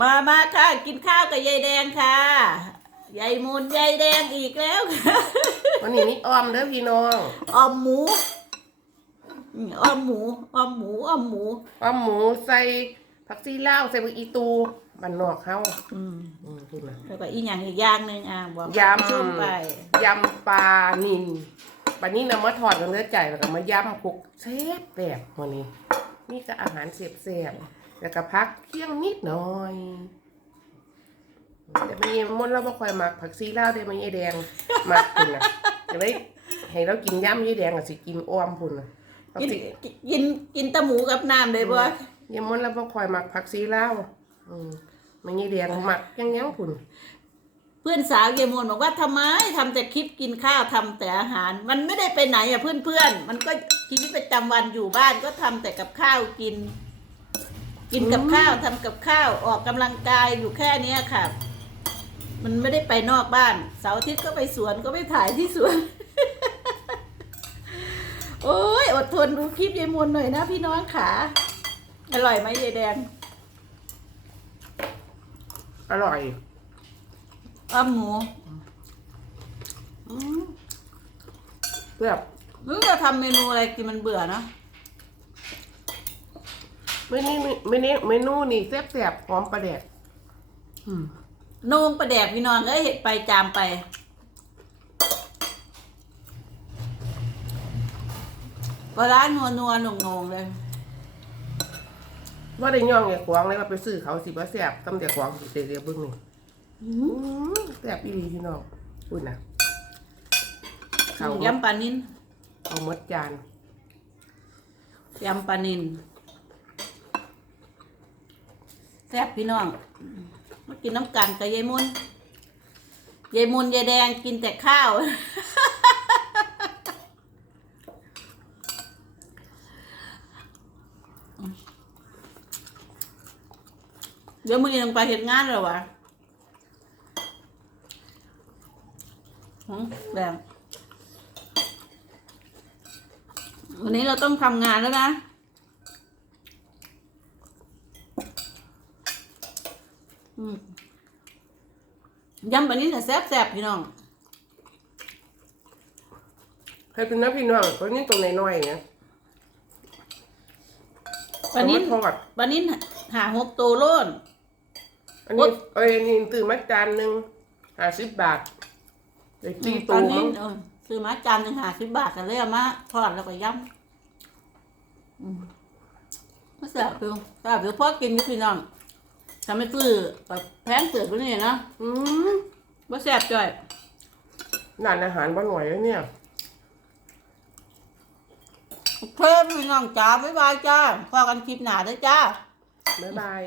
มามาค่ะ กินข้าวกับยายแดงค่ะยายมูลยายแดงอีกแล้วค่ะวันนี้มีออมเด้อพี่น้องออมหมูอืมออมหมูออมหมูออมหมู ออมหมูใส่ผักซีลาวใส่ผักอีตูบ้านนอกเฮาอืมอืมพูดนะแล้วก็อีกอย่างอีกอย่างหนึ่งอะบอกยำชุ่มไป ยำปลานิลปลานิลนำมาทอดกันเนื้อใจแล้วก็มายำคลุกเซฟแบบวันนี้ นี่ก็อาหารเสียบเสียบๆ แล้วก็พักเที่ยงนิดหน่อย แต่ไม่มนต์เราบ่ค่อยมักผักซีลาวได้ไหมยายแดงมักพุ่นนะจะได้ให้เรากินยำยายแดงก็สิกินอ้อมพุ่นนะผักกินซีกินกินแตะหมูกับน้ำเลยบ่ยายมนต์เราบ่ค่อยมักผักซีลาวอืมมันยายแดงมักยังยังพุ่นเพื่อนสาวเยายมนบอกว่าทำไมทำแต่คลิปกินข้าวทำแต่อาหาร มันไม่ได้ไปไหนอะเพื่อนเพื่อนๆมันก็ชีวิตประจำวันอยู่บ้านก็ทำแต่กับข้าวกิน กินกับข้าวทำกับข้าวออกกำลังกายอยู่แค่เนี้ยค่ะ มันไม่ได้ไปนอกบ้าน เสาร์อาทิตย์ก็ไปสวนก็ไปถ่ายที่สวน โอ้ยอดทนดูคลิปยายมนหน่อยนะพี่น้องขาอร่อยไหมยายแดง อร่อยอ้อมหมูอืมเพื่อมึงจะทำเมนูอะไรกินมันเบื่อเนาะ ไม่นี่ไม่นี่เมนูนี่แซ่บๆหอมปลาแดกนูงประแดกพี่น้องเอ้ยเห็ดไปจามไป ปลาร้านัวนัวหนุ่งนงๆเลย ว่าได้ย่องไอ้ขวางเลยว่าไปซื้อเขาสิบ่แซ่บตำแต่ขวางสิเดียวเบิ่งนี่อืมแซ่บอีหลีพี่น้องพูดนะเขายำปลานินเอาหมดจาน ยำปลานินแซ่บพี่น้องมากินน้ำกันกับยายมุนยายมุนยายแดงกินแต่ข้าว เดี๋ยวมึงยังไปเห็นงานหรอวะแบบวันนี้เราต้องทำงานแล้วนะ อืม ยำแบบนี้เนี่ยแซ่บๆพี่น้องให้เป็นน้ำพี่น้องเพราะนี่ตรงน้อยๆเนี่ยวันนี้เอามาทอดวันนี้หาหกตัวโล้นอันนี้เอ้ยนี่ตื่นมาจานหนึ่งห้าสิบบาทได้อืสี่มตตัอวนนี้มั้งเออซื้อมาจานหนึ่งหาสิบบาทกันเลยเอามาทอดแล้วก็ยำอืมก็แซ่บคือแซ่บคือพ่อกินอยู่พี่น้อง ทำไม่ซื้อแบบแพงเสือกตัวนี้นะอืมว่าแซ่บจ้อยร้านอาหารบ้านหน่อยแล้วเนี่ย เพิ่มพี่น้องจ้าบ๊ายบายจ้าพอกันคลิปหนาเด้อจ้า บ๊ายบาย